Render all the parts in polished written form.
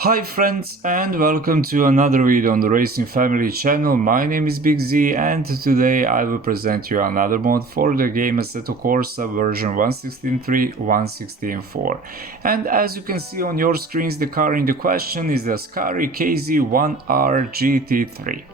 Hi friends and welcome to another video on the Racing Family channel. My name is Big Z and today I will present you another mod for the game Assetto Corsa version 1.16.3, 1.16.4. And as you can see on your screens, the car in the question is the ASCARI KZ1-R GT3.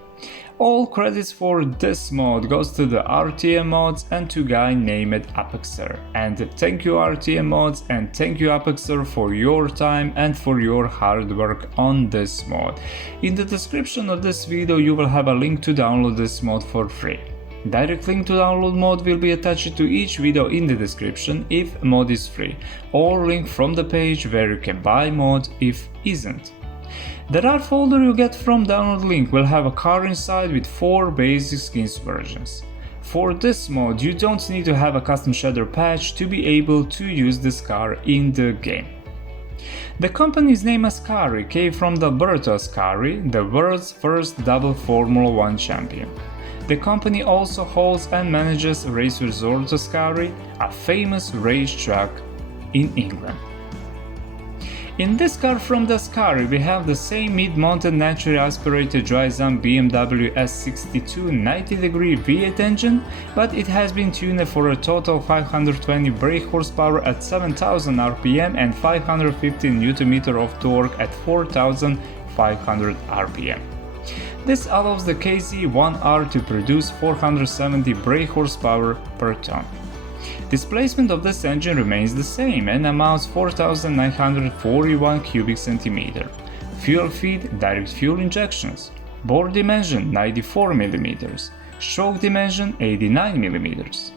All credits for this mod goes to the RTM mods and to guy named Apexer. And thank you RTM mods and thank you Apexer for your time and for your hard work on this mod. In the description of this video you will have a link to download this mod for free. Direct link to download mod will be attached to each video in the description if mod is free, or link from the page where you can buy mod if isn't. The RAR folder you get from download link will have a car inside with 4 basic skins versions. For this mod you don't need to have a custom shader patch to be able to use this car in the game. The company's name ASCARI came from Alberto Ascari, the world's first double Formula 1 champion. The company also holds and manages Race Resort ASCARI, a famous racetrack in England. In this car from the ASCARI we have the same mid-mounted naturally aspirated dry-sump BMW S62 90-degree V8 engine, but it has been tuned for a total 520 brake horsepower at 7000 RPM and 550 Nm of torque at 4500 RPM. This allows the KZ1-R to produce 470 brake horsepower per ton. Displacement of this engine remains the same and amounts 4941 cubic centimeter. Fuel feed direct fuel injections. Bore dimension 94 mm. Stroke dimension 89 mm.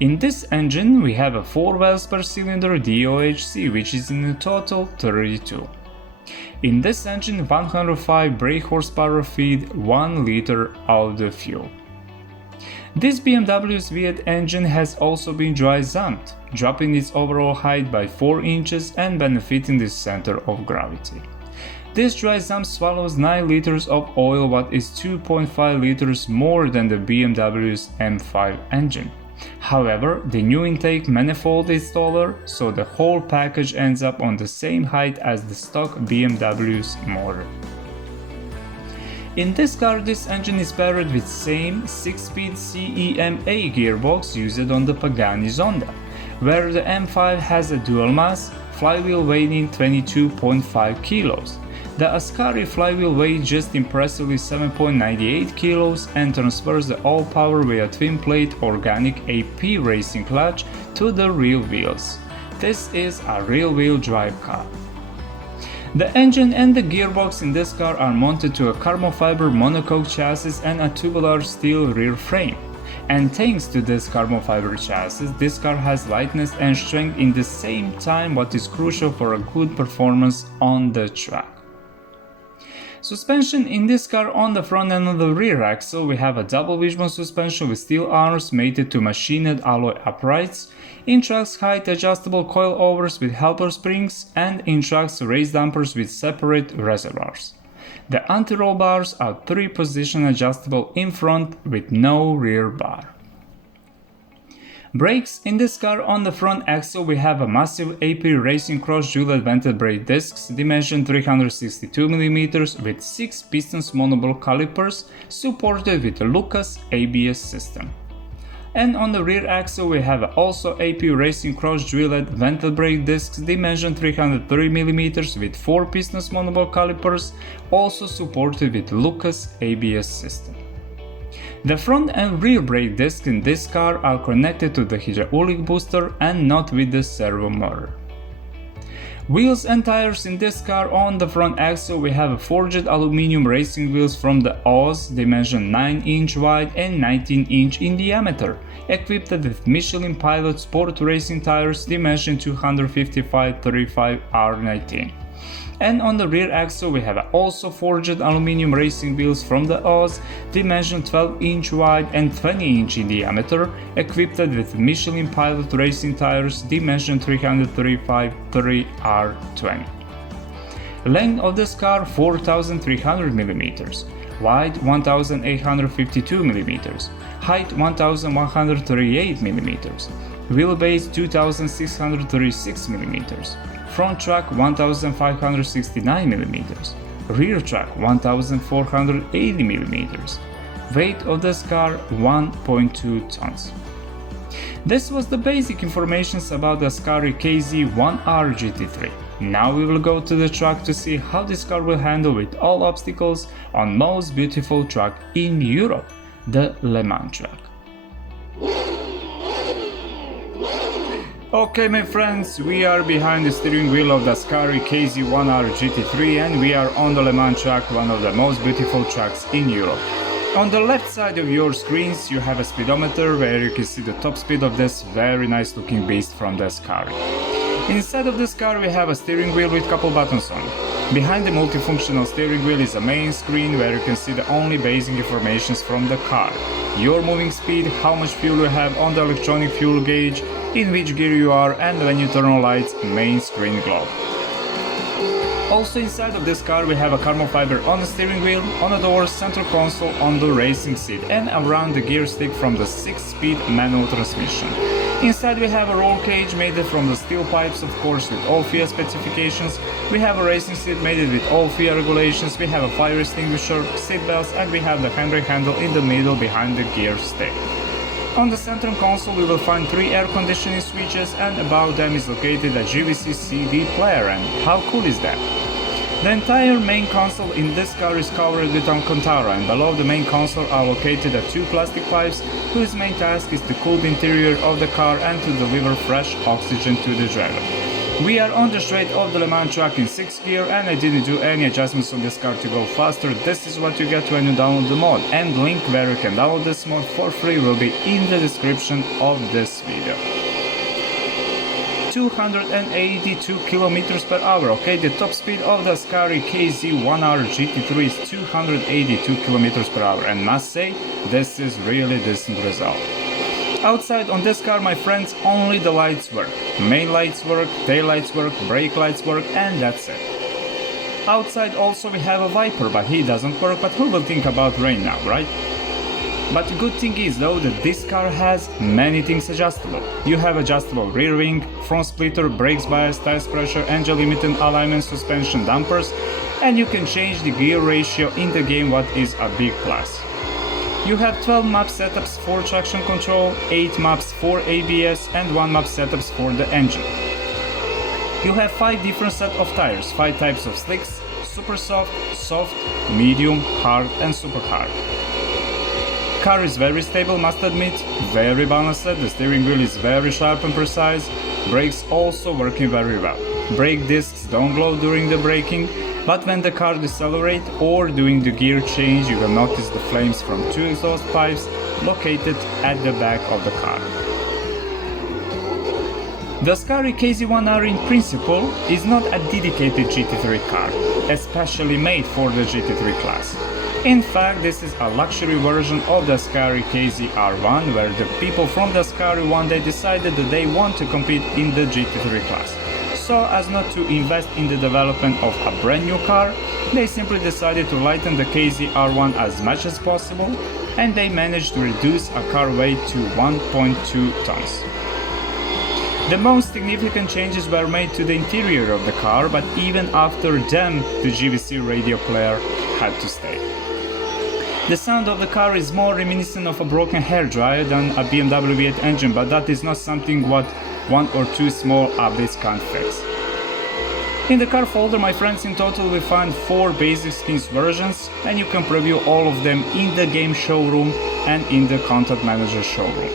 In this engine we have a 4 valves per cylinder DOHC, which is in a total 32. In this engine 105 brake horsepower feed 1 liter of the fuel. This BMW's V8 engine has also been dry-sumped, dropping its overall height by 4 inches and benefiting the center of gravity. This dry-sump swallows 9 liters of oil, what is 2.5 liters more than the BMW's M5 engine. However, the new intake manifold is taller, so the whole package ends up on the same height as the stock BMW's motor. In this car, this engine is paired with same 6-speed CEMA gearbox used on the Pagani Zonda, where the M5 has a dual mass flywheel weighing 22.5 kilos. The ASCARI flywheel weighs just impressively 7.98 kilos and transfers the all-power via twin-plate organic AP racing clutch to the rear wheels. This is a rear-wheel drive car. The engine and the gearbox in this car are mounted to a carbon fiber monocoque chassis and a tubular steel rear frame. And thanks to this carbon fiber chassis, this car has lightness and strength in the same time, what is crucial for a good performance on the track. Suspension in this car: on the front and on the rear axle we have a double wishbone suspension with steel arms mated to machined alloy uprights, in-trucks height adjustable coilovers with helper springs, and in-trucks raised dampers with separate reservoirs. The anti-roll bars are 3-position adjustable in front with no rear bar. Brakes in this car: on the front axle we have a massive AP Racing Cross dual vented brake discs, dimension 362 mm with 6 pistons monoblock calipers supported with a Lucas ABS system. And on the rear axle we have also AP Racing Cross dual vented brake discs, dimension 303 mm with 4 pistons monoblock calipers, also supported with Lucas ABS system. The front and rear brake discs in this car are connected to the hydraulic booster and not with the servo motor. Wheels and tires in this car: on the front axle we have forged aluminum racing wheels from the Oz, dimension 9-inch wide and 19-inch in diameter, equipped with Michelin Pilot Sport Racing tires, dimension 255/35 R19. And on the rear axle we have also forged aluminum racing wheels from the Oz, dimension 12-inch wide and 20-inch in diameter, equipped with Michelin Pilot Racing tires, dimension 335/30 R20. Length of this car: 4300 mm, wide 1852 mm, height 1138 mm, wheelbase 2636 mm, front track 1569mm, rear track 1480mm, weight of this car 1.2 tons. This was the basic information about the ASCARI KZ1-R GT3. Now we will go to the track to see how this car will handle with all obstacles on most beautiful track in Europe, the Le Mans track. Okay my friends, we are behind the steering wheel of the ASCARI KZ1-R GT3 and we are on the Le Mans track, one of the most beautiful tracks in Europe. On the left side of your screens you have a speedometer where you can see the top speed of this very nice looking beast from the ASCARI. Inside of this car we have a steering wheel with couple buttons on it. Behind the multifunctional steering wheel is a main screen where you can see the only basic information from the car. Your moving speed, how much fuel you have on the electronic fuel gauge, in which gear you are, and when you turn on lights, main screen globe. Also inside of this car we have a carbon fiber on the steering wheel, on the door, central console, on the racing seat and around the gear stick from the 6-speed manual transmission. Inside we have a roll cage made from the steel pipes, of course with all FIA specifications. We have a racing seat made with all FIA regulations, we have a fire extinguisher, seat belts, and we have the handbrake handle in the middle behind the gear stick. On the central console we will find 3 air conditioning switches and above them is located a GVC CD player, and how cool is that? The entire main console in this car is covered with Alcantara, and below the main console are located 2 plastic pipes whose main task is to cool the interior of the car and to deliver fresh oxygen to the driver. We are on the straight of the Le Mans track in 6th gear and I didn't do any adjustments on this car to go faster. This is what you get when you download the mod, and link where you can download this mod for free will be in the description of this video. 282 km per hour, okay, the top speed of the ASCARI KZ1-R GT3 is 282 km per hour, and must say, this is really decent result. Outside on this car, my friends, only the lights work. Main lights work, tail lights work, brake lights work, and that's it. Outside also we have a Viper, but he doesn't work, but who will think about rain now, right? But the good thing is though that this car has many things adjustable. You have adjustable rear wing, front splitter, brakes bias, tires pressure, engine limiting, alignment, suspension, dampers, and you can change the gear ratio in the game, what is a big plus. You have 12 map setups for traction control, 8 maps for ABS and 1 map setups for the engine. You have 5 different set of tires, 5 types of slicks, super soft, soft, medium, hard and super hard. Car is very stable, must admit, very balanced, the steering wheel is very sharp and precise, brakes also working very well. Brake discs don't glow during the braking, but when the car decelerates or doing the gear change you will notice the flames from 2 exhaust pipes located at the back of the car. The ASCARI KZ1-R in principle is not a dedicated GT3 car, especially made for the GT3 class. In fact, this is a luxury version of the ASCARI KZ-R1 where the people from the ASCARI one day decided that they want to compete in the GT3 class. So as not to invest in the development of a brand new car, they simply decided to lighten the KZ-R1 as much as possible, and they managed to reduce a car weight to 1.2 tons. The most significant changes were made to the interior of the car, but even after them the GVC radio player had to stay. The sound of the car is more reminiscent of a broken hairdryer than a BMW V8 engine, but that is not something what 1 or 2 small updates can't fix. In the car folder, my friends, in total we find 4 basic skins versions, and you can preview all of them in the game showroom and in the content manager showroom.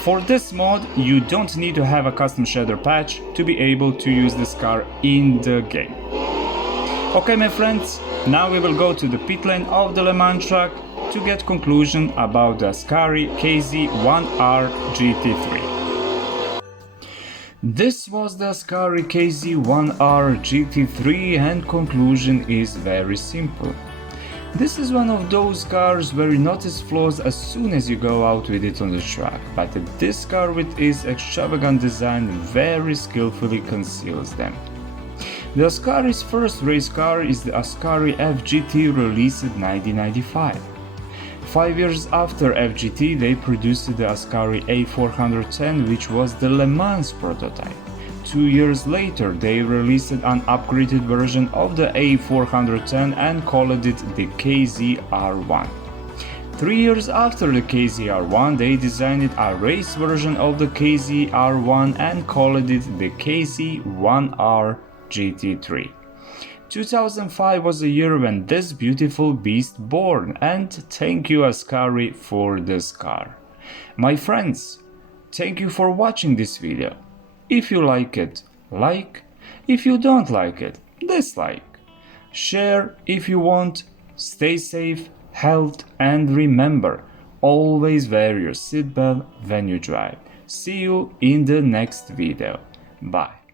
For this mod, you don't need to have a custom shader patch to be able to use this car in the game. Okay my friends, now we will go to the pit lane of the Le Mans track to get conclusion about the ASCARI KZ1-R GT3. This was the ASCARI KZ1-R GT3 and conclusion is very simple. This is one of those cars where you notice flaws as soon as you go out with it on the track, but this car with its extravagant design very skillfully conceals them. The ASCARI's first race car is the ASCARI FGT released in 1995. 5 years after FGT they produced the ASCARI A410, which was the Le Mans prototype. 2 years later, they released an upgraded version of the A410 and called it the KZ1-R. 3 years after the KZ1-R, they designed a race version of the KZ1-R and called it the KZ1-R GT3. 2005 was the year when this beautiful beast born, and thank you ASCARI for this car. My friends, thank you for watching this video. If you like it, like. If you don't like it, dislike. Share if you want. Stay safe, health, and remember, always wear your seatbelt when you drive. See you in the next video. Bye.